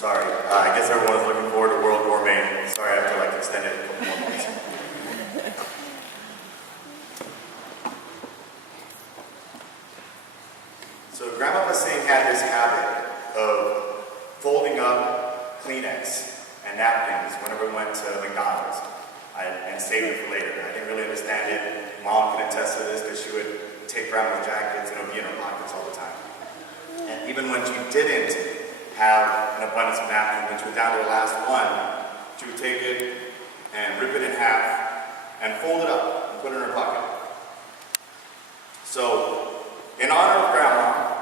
Sorry, I guess everyone's looking forward to World Gourmet. Sorry, I have to extend it a couple more minutes. So Grandma was saying had this habit of folding up Kleenex and napkins whenever we went to McDonald's and saving it for later. I didn't really understand it. Mom could attest to this because she would take Grandma's jackets and it would be in her pockets all the time. And even when she didn't have an abundance of napkins, when she was down to the last one, she would take it and rip it in half and fold it up and put it in her pocket. So, in honor of Grandma,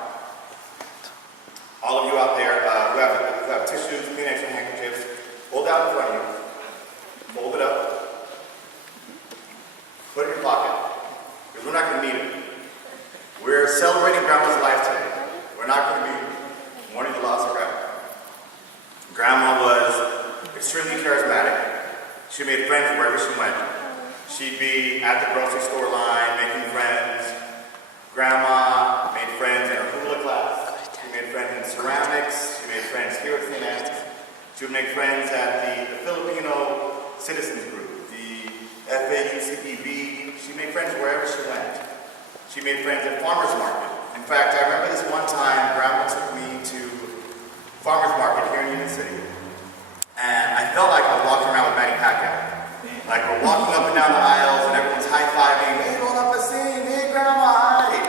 all of you out there who have tissues, Kleenex, and handkerchiefs, hold out in front of you, fold it up, put it in your pocket, because we're not going to need it. We're celebrating Grandma's life today. We're not going to be mourning the loss of Grandma. Grandma was extremely charismatic. She made friends wherever she went. She'd be at the grocery store line making friends. Grandma made friends in her hula class. She made friends in ceramics. She made friends here at St. Anne's. She would make friends at the Filipino Citizens Group, the FAUCPB. She made friends wherever she went. She made friends at farmers market. In fact, I remember this one time, Grandma took me to farmers market here in Union City. And I felt like I was walking around with Manny Pacquiao. Like we're walking up and down the aisles and everyone's high-fiving, hey, hold up a scene, hey, Grandma, hi.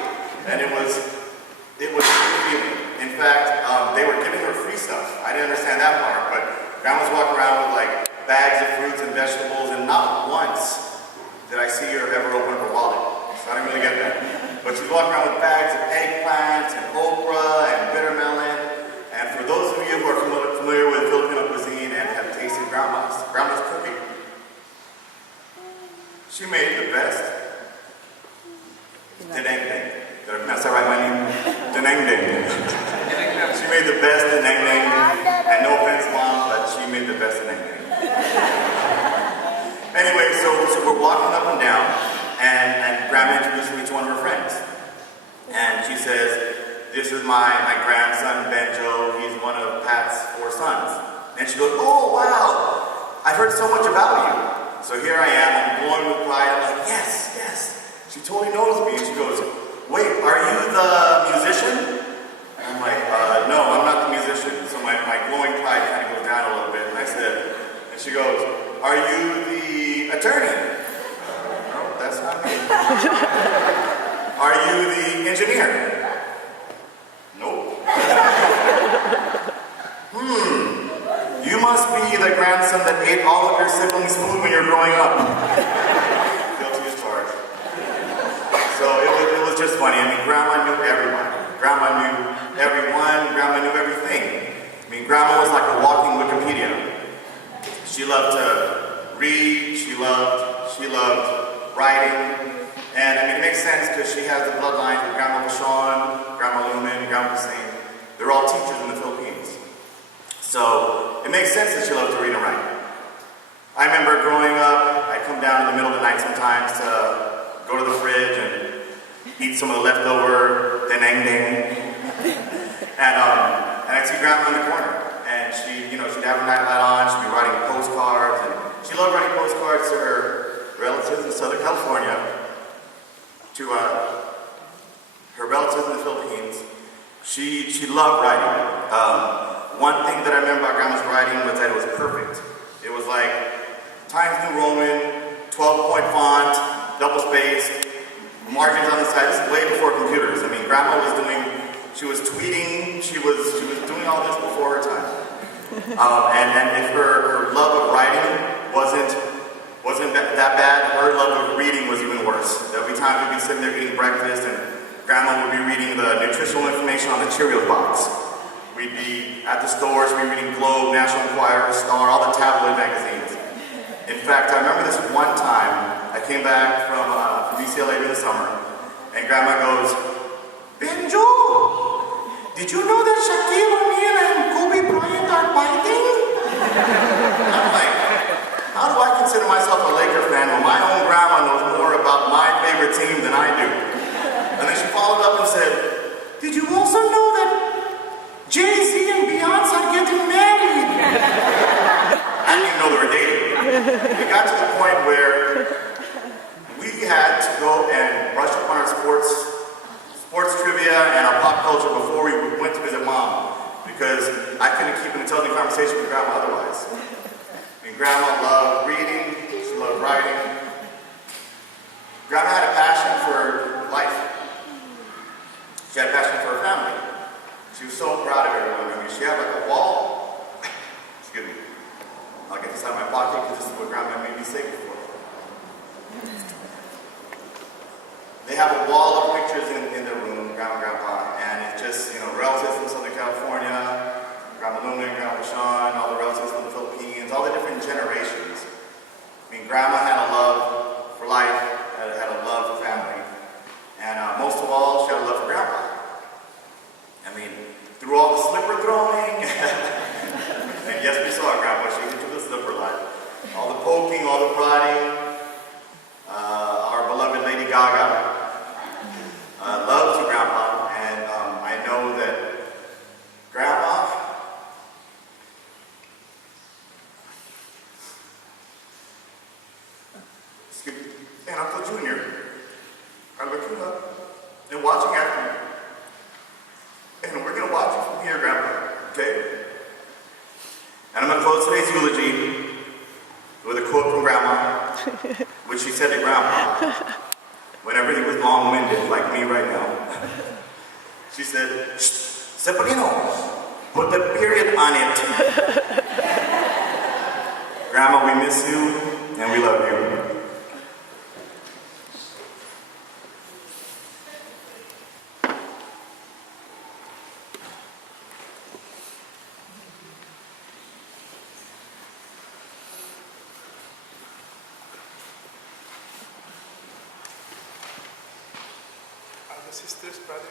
And it was a good feeling. In fact, they were giving her free stuff. I didn't understand that part, but Grandma's walking around with like bags of fruits and vegetables, and not once did I see her ever open up her wallet. So I didn't really get that. But she's walking around with bags of eggplants and okra and bitter melon. And for those of you who are familiar with Filipino cuisine and have tasted Grandma's cooking, she made the best deneng-deng. Did I pronounce that right, my name? Deneng-deng. She made the best deneng-deng. And no offense, Mom, but she made the best deneng-deng. Anyway, so we're walking up and down, and Grandma introduced me to one of her friends. And she says, this is my grandson, Benjo. He's one of Pat's 4 sons. And she goes, oh, wow. I've heard so much about you. So here I am, I'm glowing with pride. I'm like, yes, yes. She totally knows me. And she goes, wait, are you the musician? And I'm like, no, I'm not the musician. So my glowing pride kind of goes down a little bit. And I said, and she goes, are you the attorney? No, that's not me. Are you the engineer? Nope. You must be the grandson that ate all of your siblings' food when you were growing up. Guilty as charged. So it was just funny. I mean, Grandma knew everybody. Grandma knew everyone. Grandma knew everything. I mean, Grandma was like a walking Wikipedia. She loved to read. She loved writing. And I mean, it makes sense because she has the bloodlines with Grandma Vashon, Grandma Lumen, Grandma Hussein. They're all teachers in the Philippines. So it makes sense that she loved to read and write. I remember growing up, I'd come down in the middle of the night sometimes to go to the fridge and eat some of the leftover deneng-deng. And I'd see Grandma in the corner. And she'd have her nightlight on, she'd be writing postcards. And she loved writing postcards to her relatives in Southern California, to her relatives in the Philippines. She loved writing. One thing that I remember about Grandma's writing was that it was perfect. It was like Times New Roman, 12-point font, double-spaced, margins on the side. This is way before computers. I mean, Grandma was she was tweeting, she was doing all this before her time. And if her love of writing wasn't that bad, her love of reading was even worse. There'll be times we'd be sitting there eating breakfast and Grandma would be reading the nutritional information on the Cheerios box. We'd be at the stores, we'd be reading Globe, National Enquirer, Star, all the tabloid magazines. In fact, I remember this one time, I came back from UCLA in the summer, and Grandma goes, Benjo, did you know that Shaquille O'Neal and Kobe Bryant are fighting? I'm like, how do I consider myself a Laker fan when my own grandma knows more about my favorite team than I do? And then she followed up and said, did you also know that Jay-Z and Beyonce are getting married? I didn't even know they were dating. We got to the point where we had to go and brush up on our sports trivia and our pop culture before we went to visit mom, because I couldn't keep an intelligent conversation with grandma otherwise. I mean, grandma loved reading, she loved writing. Grandma had a passion for life. She had a passion for her family. She was so proud of everyone. I mean, she had like a wall. Excuse me. I'll get this out of my pocket because this is what grandma made me say before. They have a wall of pictures in their room, grandma and grandpa, and it's just, relatives from Southern California, Grandma Luna, Grandpa Sean, all the relatives from the Philippines, all the different generations. I mean, grandma had a love for life, had a love for family, and most of all, she had a love for grandpa. I mean, through all the slipper throwing, and yes, we saw grandpa, she went to the slipper line. All the poking, all the prodding, our beloved Lady Gaga loves grandpa, and I know that grandma and Uncle Junior are looking up and watching after you. And we're going to watch you from here, grandpa, okay? And I'm going to close today's eulogy with a quote from grandma, which she said to grandpa whenever he was long-winded, like me right now. She said, Cepelino, put the period on it. Grandma, we miss you, and we love you. Sisters, brother,